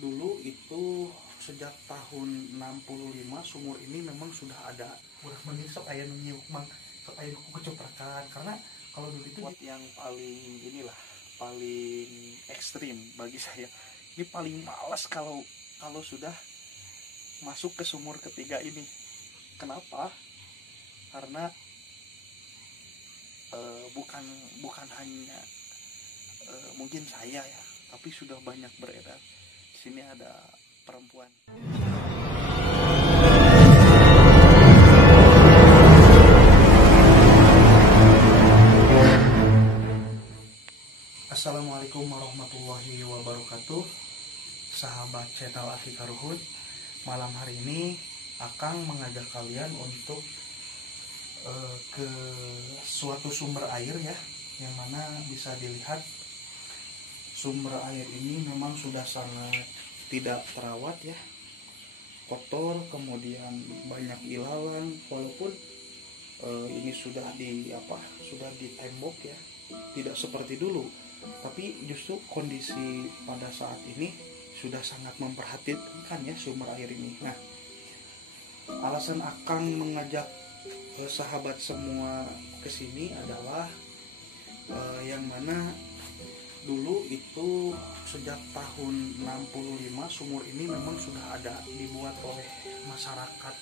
Dulu itu sejak tahun 65 sumur ini memang sudah ada. Udah menisok aya nyiuk mang sok aya kecoprakan karena kalau dulu itu yang paling inilah paling ekstrim bagi saya. Ini paling malas kalau sudah masuk ke sumur ketiga ini. Kenapa? Karena bukan hanya mungkin saya ya, tapi sudah banyak beredar. Di sini ada perempuan. Assalamualaikum warahmatullahi wabarakatuh. Sahabat channel Aki Karuhut, malam hari ini Akang mengajak kalian untuk ke suatu sumber air ya, yang mana bisa dilihat sumber air ini memang sudah sangat tidak terawat ya, kotor, kemudian banyak ilalang. Walaupun ini sudah ditembok ya, tidak seperti dulu, tapi justru kondisi pada saat ini sudah sangat memperhatikan ya sumber air ini. Nah, alasan Akang mengajak sahabat semua ke sini adalah yang mana dulu itu sejak tahun 65 sumur ini memang sudah ada, dibuat oleh masyarakat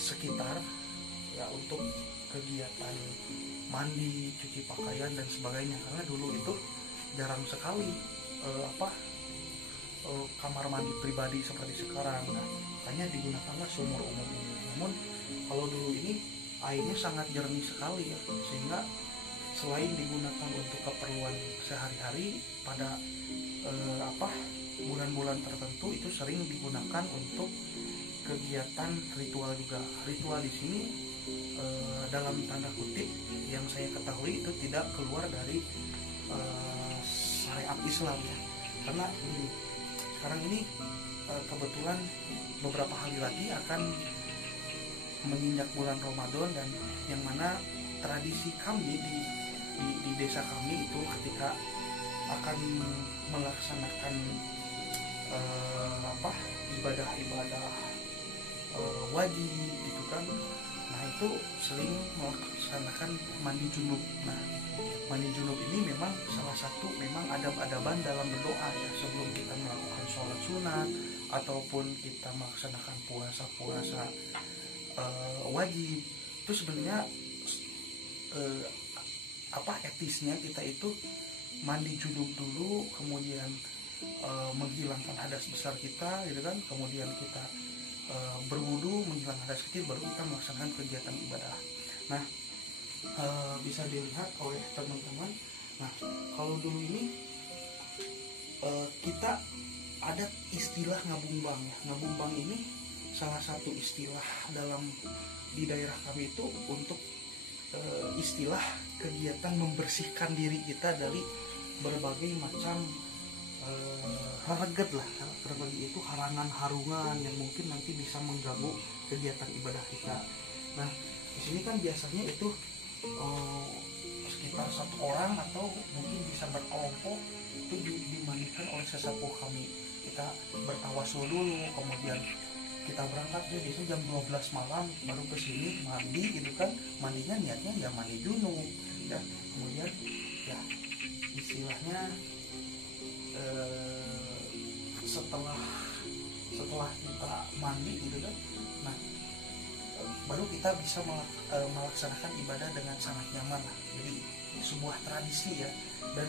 sekitar ya untuk kegiatan mandi, cuci pakaian dan sebagainya. Karena dulu itu jarang sekali kamar mandi pribadi seperti sekarang. Nah, makanya digunakanlah sumur umum ini. Namun kalau dulu ini airnya sangat jernih sekali ya, sehingga selain digunakan untuk keperluan sehari-hari, pada bulan-bulan tertentu itu sering digunakan untuk kegiatan ritual juga. Ritual di sini dalam tanda kutip yang saya ketahui itu tidak keluar dari syariat Islam ya. Karena sekarang ini kebetulan beberapa hari lagi akan menginjak bulan Ramadan, dan yang mana tradisi kami di desa kami itu ketika akan melaksanakan ibadah-ibadah wajib gitu kan. Nah, itu sering melaksanakan mandi junub. Nah, mandi junub ini memang salah satu memang adab-adaban dalam berdoa ya, sebelum kita melakukan sholat sunat ataupun kita melaksanakan puasa wajib. Itu sebenarnya etisnya kita itu mandi junub dulu, kemudian menghilangkan hadas besar kita gitu kan, kemudian kita berwudu menghilangkan hadas kecil, baru kita melaksanakan kegiatan ibadah. Nah, bisa dilihat oleh teman-teman. Nah, kalau dulu ini kita ada istilah ngabumbang ya. Ngabumbang ini salah satu istilah di daerah kami itu untuk istilah kegiatan membersihkan diri kita dari berbagai macam hareget lah, berbagai itu halangan harungan yang mungkin nanti bisa mengganggu kegiatan ibadah kita. Nah, di sini kan biasanya itu sekitar satu orang atau mungkin bisa berkelompok itu dimandikan oleh sesepuh kami. Kita bertawasul dulu, kemudian kita berangkat jadi jam 12 malam baru ke sini mandi gitu kan. Mandinya niatnya ya mandi junub ya, kemudian ya istilahnya setelah kita mandi gitu kan, nah baru kita bisa melaksanakan ibadah dengan sangat nyaman lah. Jadi sebuah tradisi ya, dan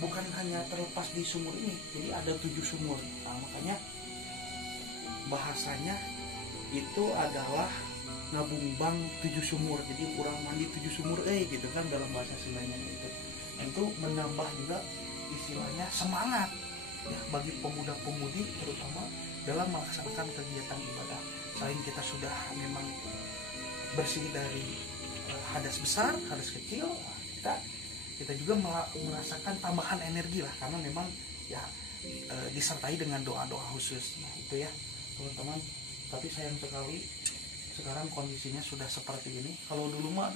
bukan hanya terlepas di sumur ini, jadi ada 7 sumur. Nah, makanya bahasanya itu adalah ngabumbang 7 sumur, jadi kurang mandi 7 sumur gitu kan dalam bahasa Sundanya itu. Itu menambah juga istilahnya semangat ya bagi pemuda-pemudi terutama dalam melaksanakan kegiatan ibadah. Selain kita sudah memang bersih dari hadas besar, hadas kecil, kita juga merasakan tambahan energi lah, karena memang ya disertai dengan doa-doa khusus. Nah, itu ya teman-teman. Tapi sayang sekali sekarang kondisinya sudah seperti ini. Kalau dulu mah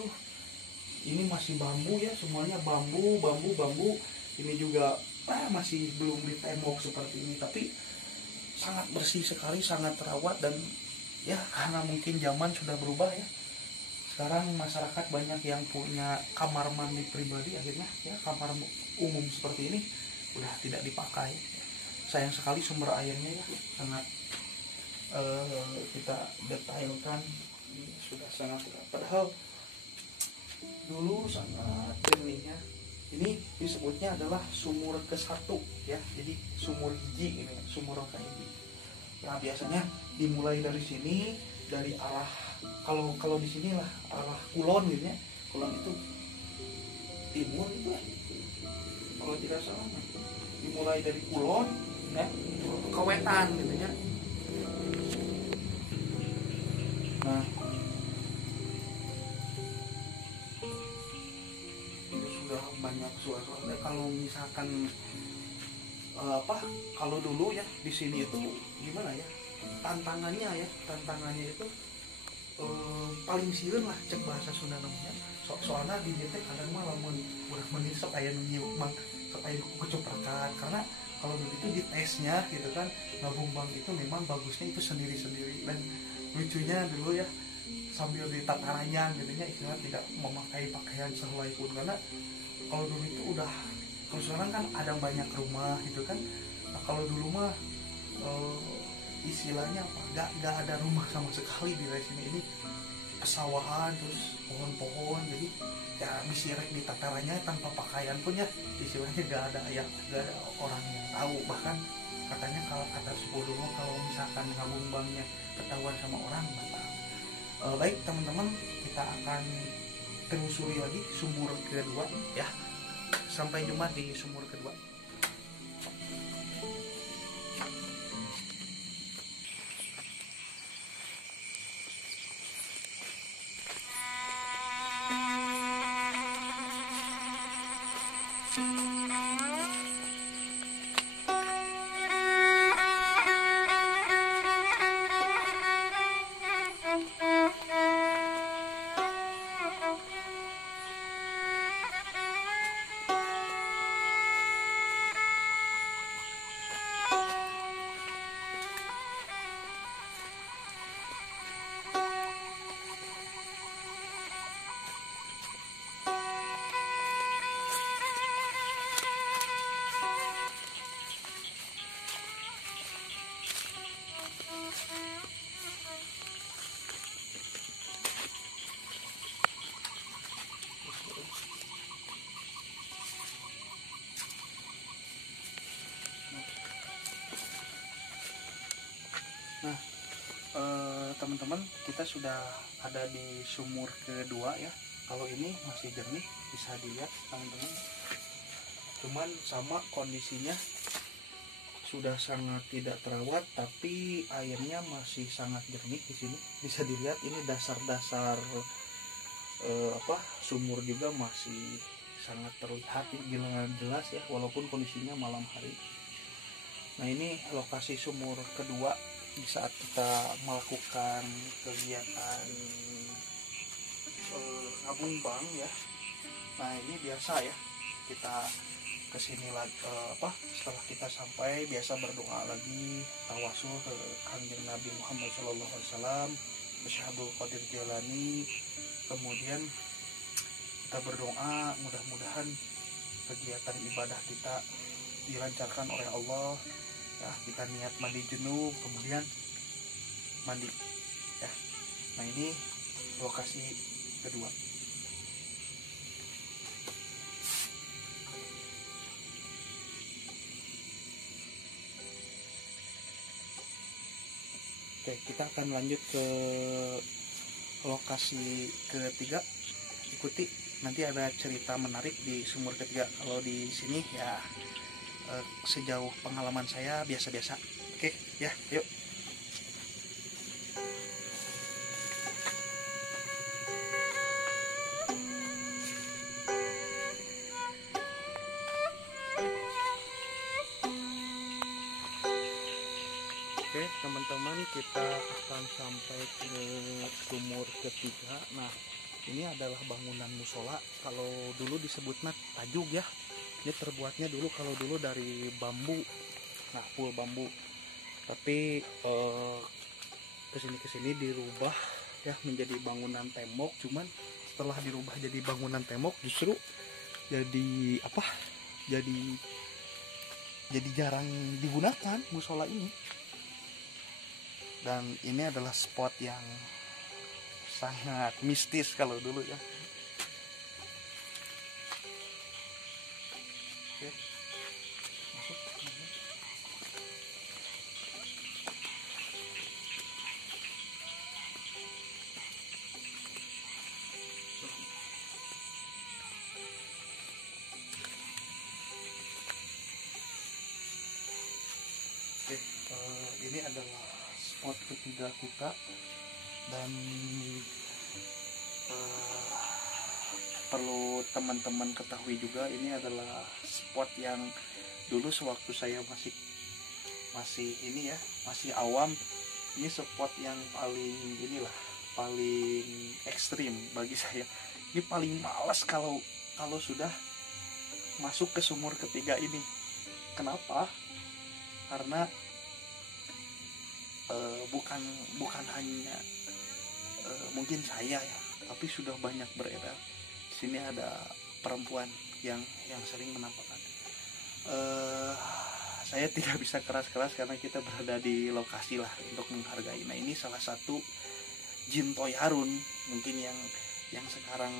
ini masih bambu ya, semuanya bambu. Ini juga masih belum ditembok seperti ini, tapi sangat bersih sekali, sangat terawat. Dan ya karena mungkin zaman sudah berubah ya, sekarang masyarakat banyak yang punya kamar mandi pribadi, akhirnya ya kamar umum seperti ini udah tidak dipakai. Sayang sekali sumber airnya ya sangat kita detailkan, ini sudah sangat padahal dulu sangat jernihnya. Ini disebutnya adalah sumur ke-1 ya, jadi sumur hiji ini, sumur ke-1. Nah biasanya dimulai dari sini, dari arah kalau di sini lah arah kulon gitu ya, kulon itu timur itu ya, kalau tidak salah dimulai dari kulon ya ke wetan gitu ya. Nah ini sudah banyak suara-suara. Kalau misalkan kalau dulu ya di sini itu gimana ya, tantangannya itu paling sieun lah cek bahasa Sunda namanya. Soalnya di DT kadang mah lamun urang meni sok aya nu nyiuk mang sok aya kecoprakan, karena kalau begitu di tesnya gitu kan ngabumbang itu memang bagusnya itu sendiri-sendiri. Dan lucunya dulu ya sambil ditataranjang gitu nya, istilah tidak memakai pakaian sehelai pun, karena kalau dulu itu udah, kalau sekarang kan ada banyak rumah gitu kan. Nah kalau dulu mah istilahnya apa, gak ada rumah sama sekali di sini. Ini pesawahan terus pohon-pohon, jadi ya bisa di tatarannya tanpa pakaian pun ya istilahnya gak ada orang yang tahu. Bahkan katanya kalau kata suku dulu kalau misalkan ngabumbangnya ketahuan sama orang batal. Baik teman-teman, kita akan telusuri lagi sumur kedua ya. Sampai jumpa di sumur kedua. Nah teman-teman, kita sudah ada di sumur kedua ya. Kalau ini masih jernih, bisa dilihat teman-teman. Cuman sama kondisinya, sudah sangat tidak terawat, tapi airnya masih sangat jernih di sini. Bisa dilihat ini dasar-dasar sumur juga masih sangat terlihat jelas ya, walaupun kondisinya malam hari. Nah ini lokasi sumur kedua di saat kita melakukan kegiatan ngabumbang ya. Nah ini biasa ya, kita kesini lagi setelah kita sampai biasa berdoa lagi, tawasul ke Kanjeng Nabi Muhammad SAW, Syekh Qadir Jailani. Kemudian kita berdoa mudah-mudahan kegiatan ibadah kita dilancarkan oleh Allah ya. Kita niat mandi junub, kemudian mandi ya. Nah ini lokasi kedua. Oke, kita akan lanjut ke lokasi ketiga. Ikuti, nanti ada cerita menarik di sumur ketiga. Kalau di sini ya sejauh pengalaman saya biasa-biasa. Oke ya, yuk. Oke teman-teman, kita akan sampai ke sumur ketiga. Nah ini adalah bangunan musola, kalau dulu disebutnya tajuk ya. Ini terbuatnya dulu kalau dulu dari bambu, nah full bambu. Tapi kesini dirubah ya menjadi bangunan tembok. Cuman setelah dirubah jadi bangunan tembok justru jadi apa? Jadi jarang digunakan musola ini. Dan ini adalah spot yang sangat mistis kalau dulu ya. Oke. Masuk. Oke, ini adalah spot ketiga kita dan perlu teman-teman ketahui juga ini adalah spot yang dulu sewaktu saya masih ini ya, masih awam, ini spot yang paling ekstrim bagi saya. Ini paling malas kalau sudah masuk ke sumur ketiga ini. Kenapa? Karena bukan hanya mungkin saya ya, tapi sudah banyak beredar. Di sini ada perempuan yang sering menampakkan. Saya tidak bisa keras-keras karena kita berada di lokasi lah untuk menghargai. Nah, ini salah satu jin Toyharun mungkin yang sekarang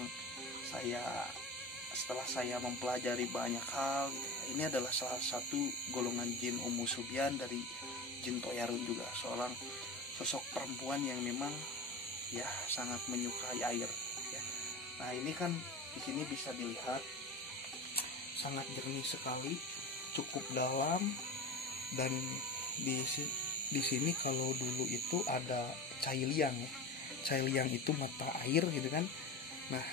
setelah saya mempelajari banyak hal, ini adalah salah satu golongan jin Ummu Subyan dari jin Toyharun juga, seorang sosok perempuan yang memang ya sangat menyukai air ya. Nah, ini kan di sini bisa dilihat sangat jernih sekali, cukup dalam, dan di sini kalau dulu itu ada cai liang ya. Cai liang itu mata air gitu kan. Nah,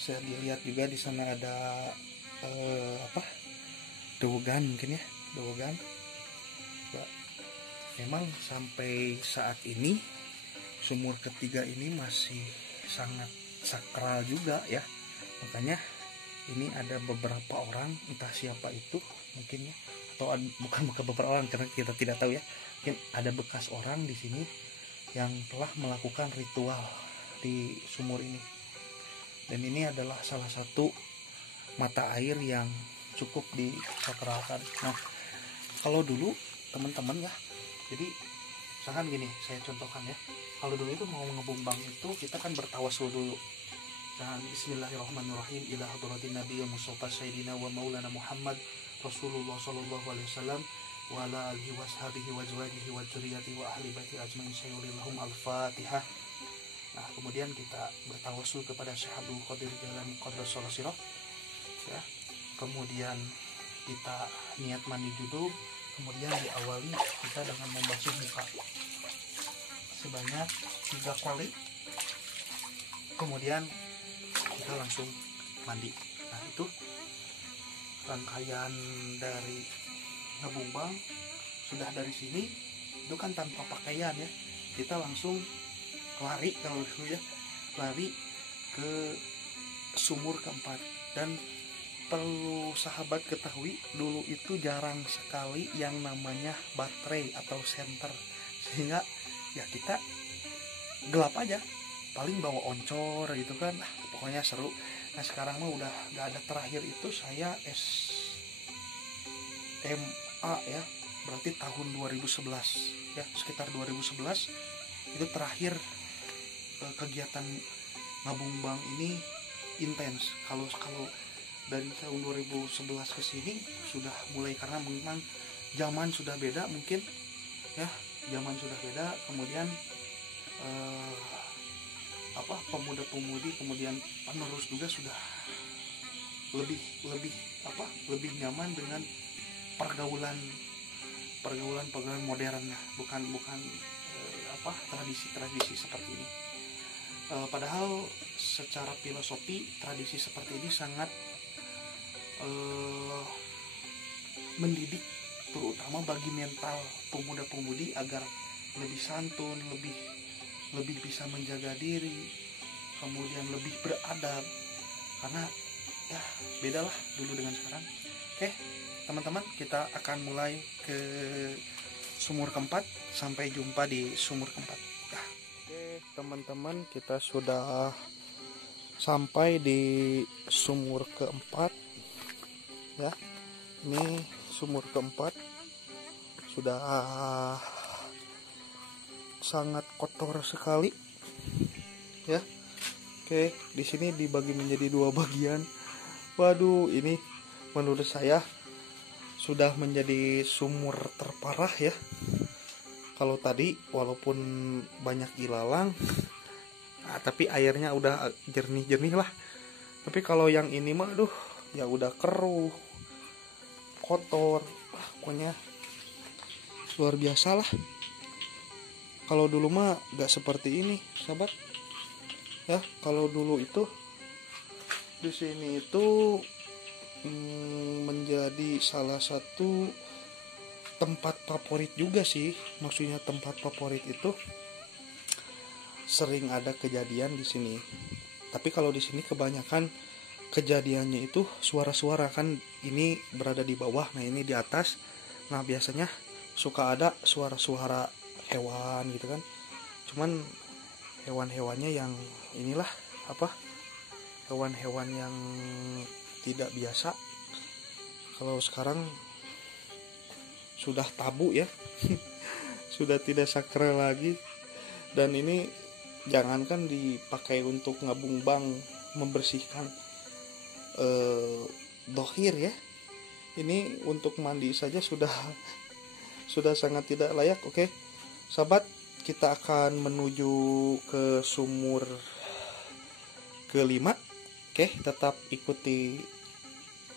bisa dilihat juga di sana ada dogan mungkin ya, dogan. Memang sampai saat ini sumur ketiga ini masih sangat sakral juga ya. Makanya ini ada beberapa orang, entah siapa itu mungkin ya, atau bukan beberapa orang karena kita tidak tahu ya. Mungkin ada bekas orang di sini yang telah melakukan ritual di sumur ini. Dan ini adalah salah satu mata air yang cukup disakralkan. Nah, kalau dulu teman-teman ya, jadi misalkan gini, saya contohkan ya. Kalau dulu itu mau ngebumbang itu kita kan bertawasul dulu. Dan bismillahirrahmanirrahim ila hadratin nabiyil mustafa sayyidina wa maulana Muhammad Rasulullah sallallahu alaihi wasallam wa ala alihi washabihi wa azwajihi wa dzurriyyati wa ahli baiti ajmain sayyidillahum al-Fatihah. Nah, kemudian kita bertawasul kepada Syekh Abdul Qadir Jailani Qaddasallahu sirah ya. Kemudian kita niat mandi junub, kemudian diawali kita dengan membasuh muka sebanyak 3 kali. Kemudian kita langsung mandi. Nah, itu rangkaian dari ngebumbang. Sudah dari sini itu kan tanpa pakaian ya, kita langsung lari, kalau dulu ya, lari ke sumur keempat. Dan perlu sahabat ketahui, dulu itu jarang sekali yang namanya baterai atau senter, sehingga ya kita gelap aja, paling bawa oncor gitu kan. Nah, pokoknya seru. Nah, sekarang mah udah gak ada. Terakhir itu saya SMA ya, berarti tahun 2011 ya, sekitar 2011 itu terakhir kegiatan ngabumbang ini intens. Kalau dari tahun 2011 ke sini sudah mulai, karena memang zaman sudah beda mungkin ya, zaman sudah beda. Kemudian pemuda-pemudi kemudian penerus juga sudah lebih nyaman dengan pergaulan modern ya, bukan tradisi seperti ini. Padahal secara filosofi tradisi seperti ini sangat mendidik, terutama bagi mental pemuda-pemudi agar lebih santun, lebih bisa menjaga diri, kemudian lebih beradab. Karena ya beda lah dulu dengan sekarang. Oke teman-teman, kita akan mulai ke sumur keempat. Sampai jumpa di sumur keempat ya. Oke teman-teman, kita sudah sampai di sumur keempat ya. Ini sumur keempat sudah sangat kotor sekali ya. Oke, di sini dibagi menjadi 2 bagian. Waduh, ini menurut saya sudah menjadi sumur terparah ya. Kalau tadi walaupun banyak ilalang, tapi airnya udah jernih-jernih lah. Tapi kalau yang ini mah aduh, ya udah keruh, kotor, pokoknya luar biasa lah. Kalau dulu mah gak seperti ini, sahabat. Ya, kalau dulu itu di sini itu menjadi salah satu tempat favorit juga sih. Maksudnya tempat favorit itu sering ada kejadian di sini. Tapi kalau di sini kebanyakan kejadiannya itu suara-suara, kan ini berada di bawah, nah ini di atas. Nah, biasanya suka ada suara-suara hewan gitu kan. Cuman hewan-hewannya yang inilah hewan-hewan yang tidak biasa. Kalau sekarang sudah tabu ya. Sudah tidak sakral lagi. Dan ini jangankan dipakai untuk ngabung-bang, membersihkan dohir ya. Ini untuk mandi saja sudah sangat tidak layak. Oke sahabat, kita akan menuju ke sumur kelima. Oke, tetap ikuti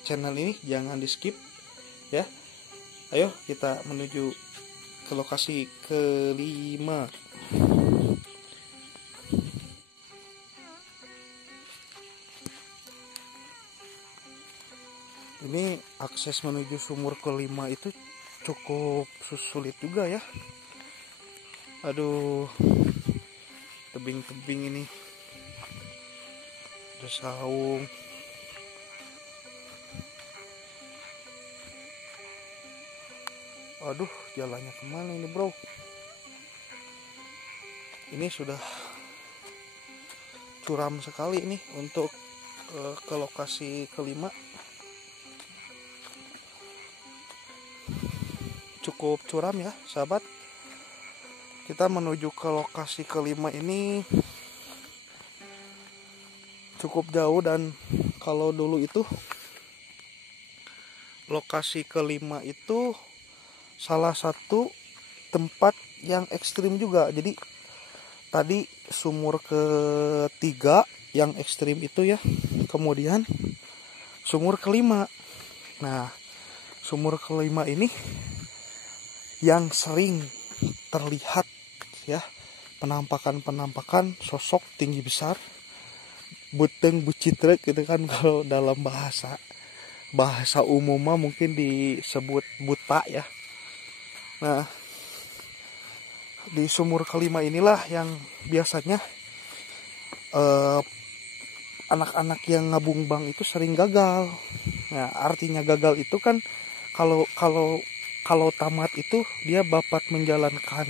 channel ini, jangan di skip ya. Ayo kita menuju ke lokasi kelima. Ini akses menuju sumur kelima itu cukup sulit juga ya. Aduh, tebing-tebing ini, ada saung. Aduh, jalannya kemana ini bro? Ini sudah curam sekali nih untuk ke lokasi kelima. Cukup curam ya sahabat. Kita menuju ke lokasi kelima ini cukup jauh, dan kalau dulu itu lokasi kelima itu salah satu tempat yang ekstrim juga. Jadi tadi sumur ketiga yang ekstrim itu ya, kemudian sumur kelima. Nah, sumur kelima ini yang sering terlihat ya, penampakan sosok tinggi besar, buteng bucitrek gitu kan. Kalau dalam bahasa umum mungkin disebut buta ya. Nah, di sumur kelima inilah yang biasanya anak-anak yang ngabung-bang itu sering gagal. Nah, artinya gagal itu kan kalau tamat itu dia dapat menjalankan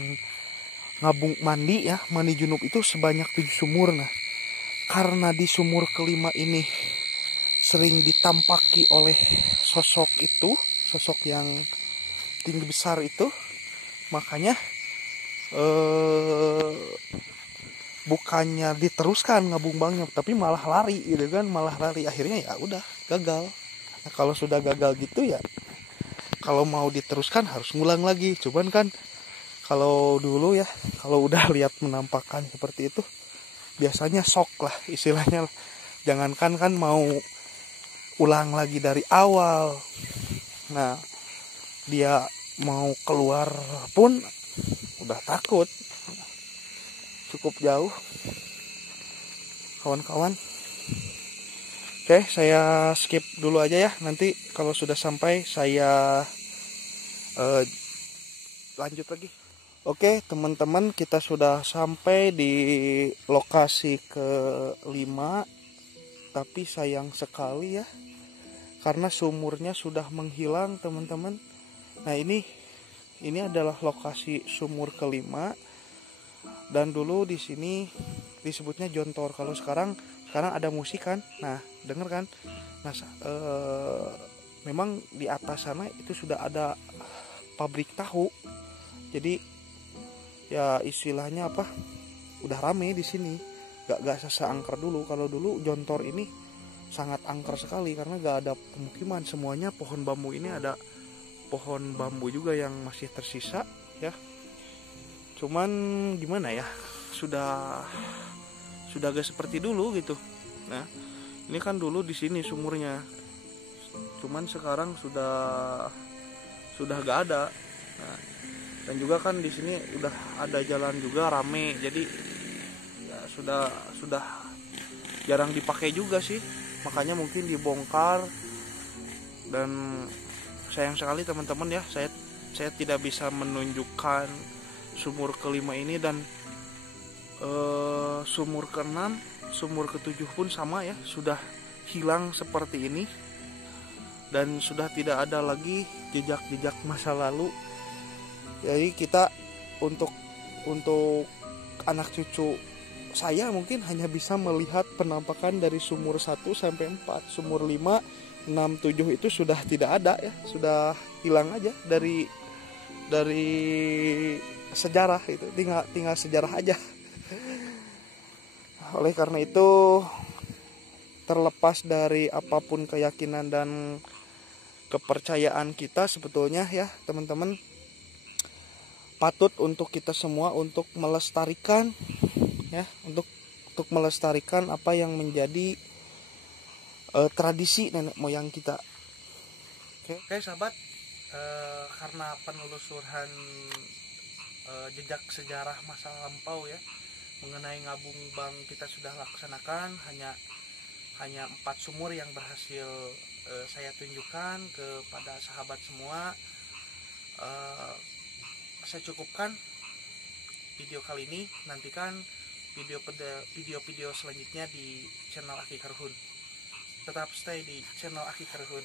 ngabung mandi ya, mandi junub itu sebanyak 7 sumur. Nah, karena di sumur kelima ini sering ditampaki oleh sosok yang tinggi besar itu, makanya bukannya diteruskan ngabung-bangnya, tapi malah lari gitu kan, akhirnya ya udah gagal. Nah, kalau sudah gagal gitu ya, kalau mau diteruskan harus ngulang lagi. Cuman kan kalau dulu ya, kalau udah lihat penampakan seperti itu, biasanya shock lah istilahnya. Jangankan kan mau ulang lagi dari awal. Nah, dia mau keluar pun udah takut. Cukup jauh kawan-kawan. Oke, saya skip dulu aja ya. Nanti kalau sudah sampai saya lanjut lagi. Oke teman-teman, kita sudah sampai di lokasi kelima tapi sayang sekali ya, karena sumurnya sudah menghilang teman-teman. Nah ini adalah lokasi sumur kelima, dan dulu di sini disebutnya Jontor. Kalau sekarang ada musik kan, nah denger kan. Nah memang di atas sana itu sudah ada pabrik tahu, jadi ya istilahnya apa, udah rame di sini, gak seangker dulu. Kalau dulu Jontor ini sangat angker sekali karena gak ada pemukiman, semuanya pohon bambu. Ini ada pohon bambu juga yang masih tersisa ya, cuman gimana ya, sudah gak seperti dulu gitu. Nah ini kan dulu di sini sumurnya, cuman sekarang sudah gak ada. Nah, dan juga kan di sini udah ada jalan juga rame, jadi ya sudah jarang dipakai juga sih, makanya mungkin dibongkar. Dan sayang sekali teman-teman ya, saya tidak bisa menunjukkan sumur kelima ini, dan sumur keenam, sumur ketujuh pun sama ya, sudah hilang seperti ini, dan sudah tidak ada lagi jejak-jejak masa lalu. Jadi kita untuk anak cucu saya mungkin hanya bisa melihat penampakan dari sumur 1 sampai 4, sumur 5, 6, 7 itu sudah tidak ada ya, sudah hilang aja dari sejarah itu, tinggal sejarah aja. Oleh karena itu, terlepas dari apapun keyakinan dan kepercayaan kita sebetulnya ya teman-teman, patut untuk kita semua untuk melestarikan ya, untuk melestarikan apa yang menjadi tradisi nenek moyang kita. Oke sahabat, karena penelusuran jejak sejarah masa lampau ya mengenai Ngabung Bang kita sudah laksanakan, hanya 4 sumur yang berhasil saya tunjukkan kepada sahabat semua. Saya cukupkan video kali ini, nantikan video selanjutnya di channel Aki Karuhun. Tetap stay di channel Aki Karuhun.